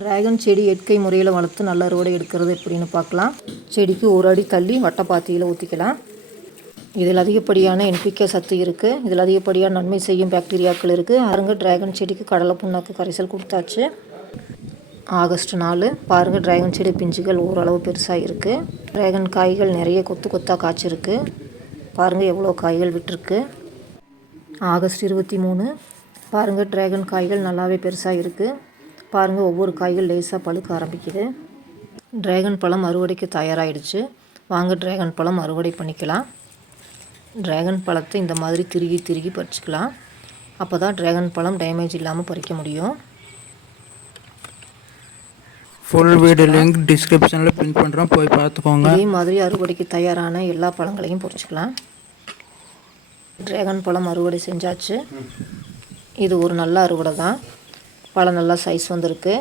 Dragon செடி இயற்கை முறையில் வளர்த்து நல்ல அறுவடை எடுக்கிறது எப்படின்னு பார்க்கலாம். செடிக்கு ஒரு அடி தள்ளி வட்டப்பாத்தியில் ஊற்றிக்கலாம். இதில் அதிகப்படியான NPK சத்து இருக்குது. இதில் அதிகப்படியான நன்மை செய்யும் பாக்டீரியாக்கள் இருக்குது. பாருங்கள், டிராகன் செடிக்கு கடலை புண்ணாக்கு கரைசல் கொடுத்தாச்சு. ஆகஸ்ட் 4. பாருங்கள், டிராகன் செடி பிஞ்சுகள் ஓரளவு பெருசாக இருக்குது. டிராகன் காய்கள் நிறைய கொத்து கொத்தாக காய்ச்சிருக்கு. பாருங்கள் எவ்வளோ காய்கள் விட்டுருக்கு. ஆகஸ்ட் 23. பாருங்கள், டிராகன் காய்கள் நல்லாவே பெருசாக இருக்குது. பாருங்கள், ஒவ்வொரு காய்கள் லேசாக பழுக்க ஆரம்பிக்குது. டிராகன் பழம் அறுவடைக்கு தயாராகிடுச்சு. வாங்க டிராகன் பழம் அறுவடை பண்ணிக்கலாம். டிராகன் பழத்தை இந்த மாதிரி திருகி திருகி பறிச்சுக்கலாம். அப்போ தான் டிராகன் பழம் டேமேஜ் இல்லாமல் பறிக்க முடியும். ஃபுல் வீடியோ லிங்க் டிஸ்கிரிப்ஷனில் பின் பண்ணுறோம், போய் பார்த்துக்கோங்க. இதே மாதிரி அறுவடைக்கு தயாரான எல்லா பழங்களையும் பறிச்சுக்கலாம். டிராகன் பழம் அறுவடை செஞ்சாச்சு. இது ஒரு நல்ல அறுவடை தான். பழம் நல்லா சைஸ் வந்திருக்கு.